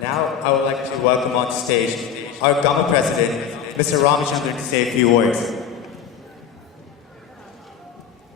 Now, I would like to welcome on stage our Gama president, Mr. Ramachandran, to say a few words.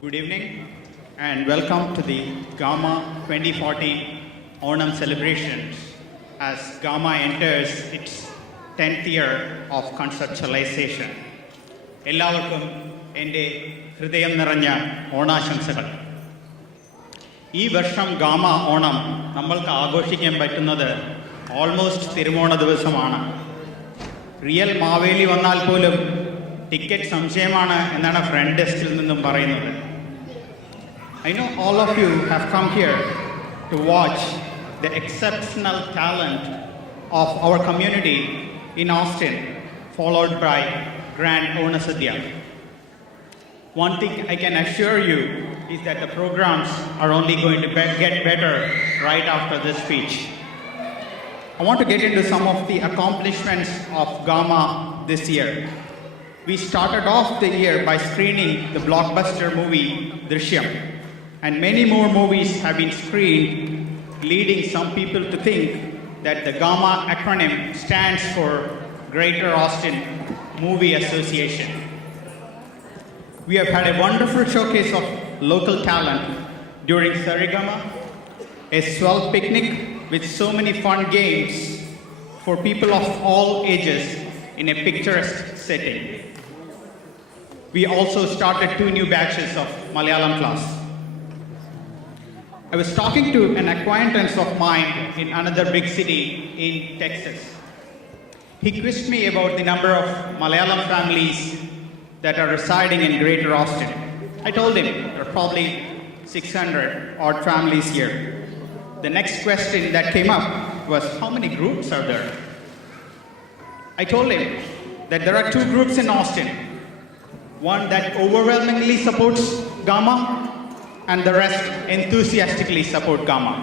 Good evening and welcome to the Gama 2014 Onam celebrations as Gama enters its 10th year of conceptualization. എല്ലാവർക്കും എൻ്റെ ഹൃദയം നിറഞ്ഞ ഓണാശംസകൾ. ഈ വർഷം gamma Onam നമ്മൾക്ക് ആഘോഷിക്കാൻ പറ്റുന്നത് ഓൾമോസ്റ്റ് തിരുവോണ ദിവസമാണ്. റിയൽ മാവേലി വന്നാൽ പോലും ടിക്കറ്റ് സംശയമാണ് എന്നാണ് ഫ്രണ്ട് ഡെസ്കിൽ നിന്നും പറയുന്നത്. I know all of you have come here to watch the exceptional talent of our community in Austin, followed by Grand Onasadya. One thing I can assure you is that the programs are only going to get better right after this speech. I want to get into some of the accomplishments of Gama this year. We started off the year by screening the blockbuster movie Drishyam, and many more movies have been screened, leading some people to think that the Gama acronym stands for Greater Austin Movie Association. We have had a wonderful showcase of local talent during Sarigama, a swell picnic with so many fun games for people of all ages in a picturesque setting. We also started 2 new batches of Malayalam class. I was talking to an acquaintance of mine in another big city in Texas. He quizzed me about the number of Malayalam families that are residing in Greater Austin. I told him there are probably 600 odd families here. The next question that came up was, how many groups are there? I told him that there are 2 groups in Austin. One that overwhelmingly supports Gama, and the rest enthusiastically support Gama.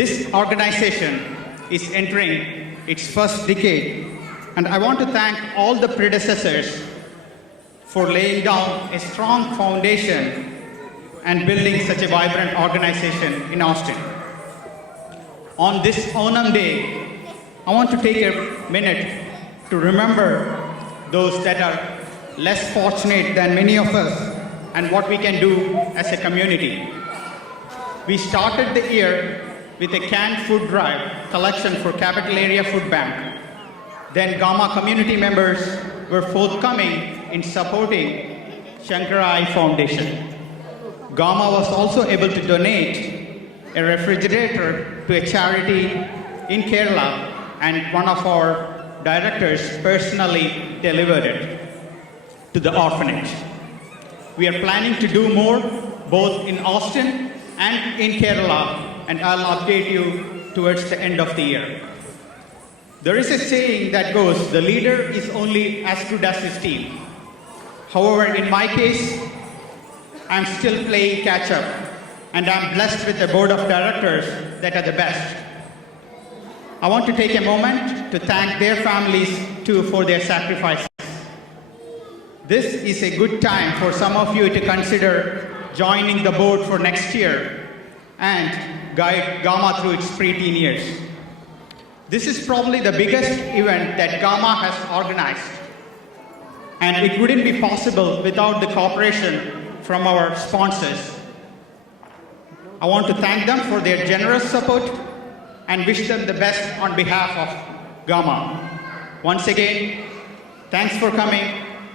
This organization is entering its first decade, and I want to thank all the predecessors for laying down a strong foundation and building such a vibrant organization in Austin. On this Onam Day, I want to take a minute to remember those that are less fortunate than many of us and what we can do as a community. We started the year with a canned food drive collection for Capital Area Food Bank. Then Gama community members were forthcoming in supporting Shankarai Foundation. Gama was also able to donate a refrigerator to a charity in Kerala, and one of our directors personally delivered it to the orphanage. We are planning to do more both in Austin and in Kerala, and I'll update you towards the end of the year. There is a saying that goes, the leader is only as good as his team. However, in my case, I'm still playing catch up, and I'm blessed with a board of directors that are the best. I want to take a moment to thank their families too for their sacrifices. This is a good time for some of you to consider joining the board for next year and guide Gama through its pre-teen years. This is probably the biggest event that Gama has organized, and it wouldn't be possible without the cooperation from our sponsors. I want to thank them for their generous support and wish them the best on behalf of Gama. Once again, thanks for coming,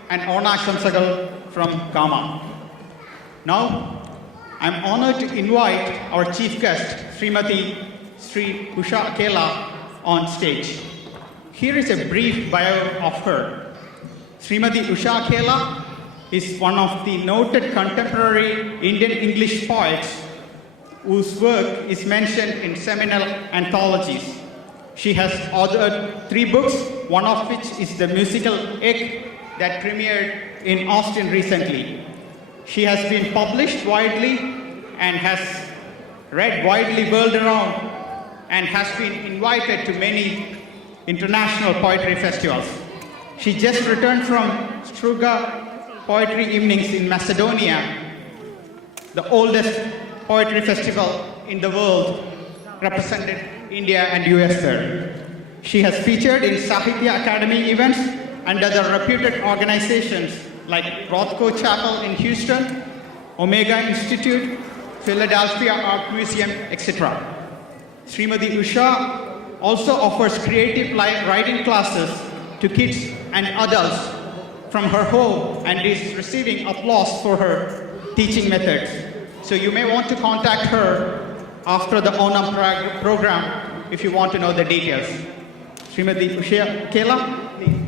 and Ona Shamsagal from Gama. Now, I'm honored to invite our chief guest, Srimati Sri Usha Akela, on stage. Here is a brief bio of her. Srimati Usha Akela is one of the noted contemporary Indian English poets whose work is mentioned in seminal anthologies. She has authored 3 books, one of which is the musical Egg that premiered in Austin recently. She has been published widely and has read widely world around and has been invited to many international poetry festivals. She just returned from Struga Poetry Evenings in Macedonia, the oldest poetry festival in the world, represented India and US there. She has featured in Sahitya Academy events and other reputed organizations like Rothko Chapel in Houston, Omega Institute, Philadelphia Art Museum, etc. Srimati Usha also offers creative writing classes to kids and adults from her home and is receiving applause for her teaching methods. So you may want to contact her after the Onam program if you want to know the details. Srimati Usha Kela, please.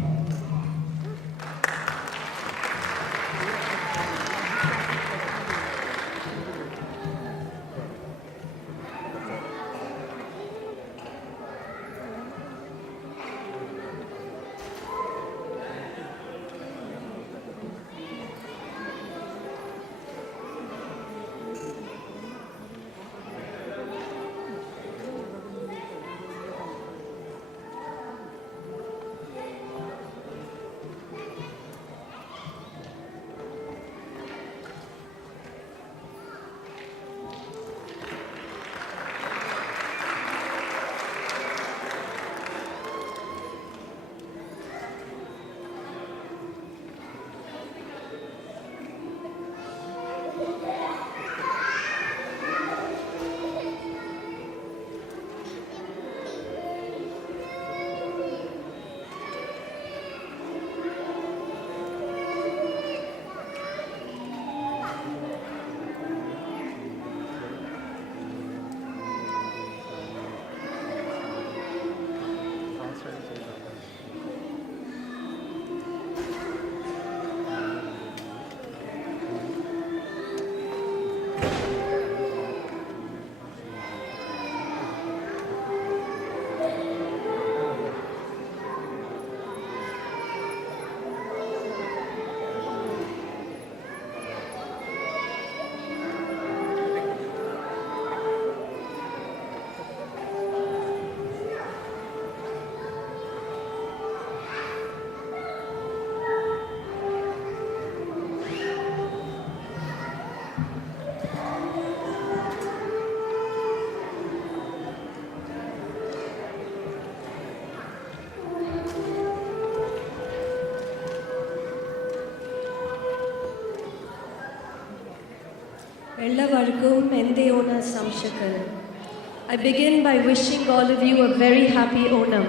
I begin by wishing all of you a very happy Onam.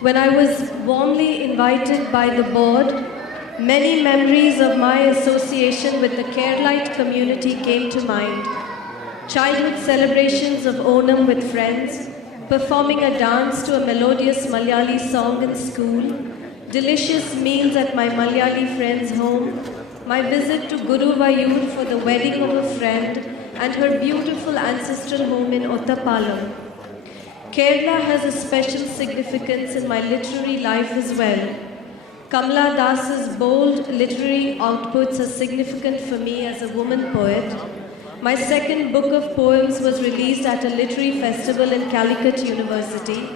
When I was warmly invited by the board, many memories of my association with the Keralite community came to mind. Childhood celebrations of Onam with friends, performing a dance to a melodious Malayali song in school, delicious meals at my Malayali friend's home, my visit to Guruvayur for the wedding of a friend, and her beautiful ancestral home in Ottapalam. Kerala has a special significance in my literary life as well. Kamala Das's bold literary outputs are significant for me as a woman poet. My second book of poems was released at a literary festival in Calicut University.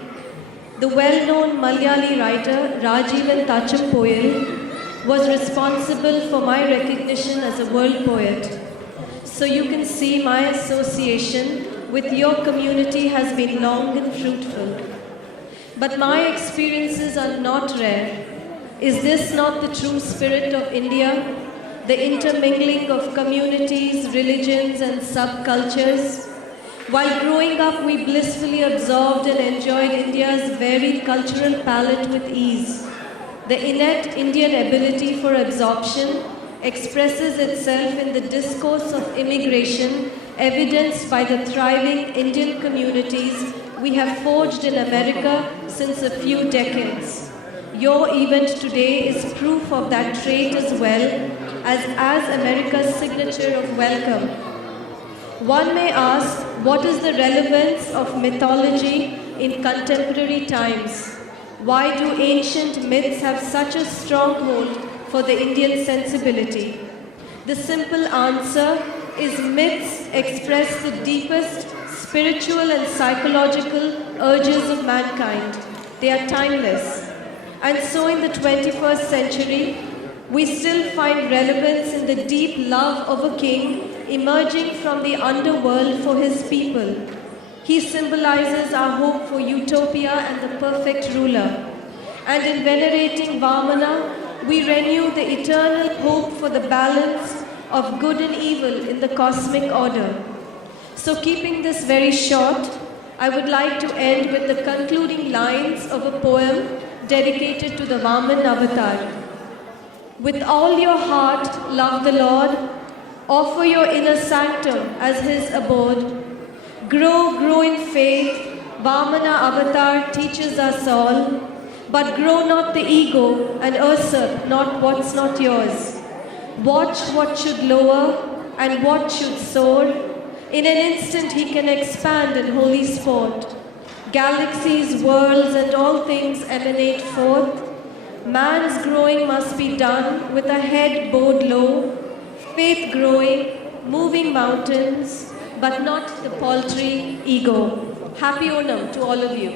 The well-known Malayali writer Rajivan Tachappoyil was responsible for my recognition as a world poet. So you can see my association with your community has been long and fruitful. But my experiences are not rare. Is this not the true spirit of India? The intermingling of communities, religions, and subcultures? While growing up, we blissfully absorbed and enjoyed India's varied cultural palette with ease. The innate Indian ability for absorption expresses itself in the discourse of immigration, evidenced by the thriving Indian communities we have forged in America since a few decades. Your event today is proof of that trait as well as America's signature of welcome. One may ask, what is the relevance of mythology in contemporary times? Why do ancient myths have such a stronghold for the Indian sensibility? The simple answer is myths express the deepest spiritual and psychological urges of mankind. They are timeless. And so in the 21st century, we still find relevance in the deep love of a king emerging from the underworld for his people. He symbolizes our hope for utopia and the perfect ruler. And in venerating Vamana, we renew the eternal hope for the balance of good and evil in the cosmic order. So keeping this very short, I would like to end with the concluding lines of a poem dedicated to the Vaman avatar. With all your heart, love the Lord. Offer your inner sanctum as His abode. Grow in faith. Vamana avatar teaches us all. But grow not the ego and usurp not what's not yours. Watch what should lower and what should soar. In an instant He can expand in holy sport. Galaxies, worlds, and all things emanate forth. Man's growing must be done with a head bowed low, faith growing, moving mountains, but not the paltry ego. Happy Onam to all of you.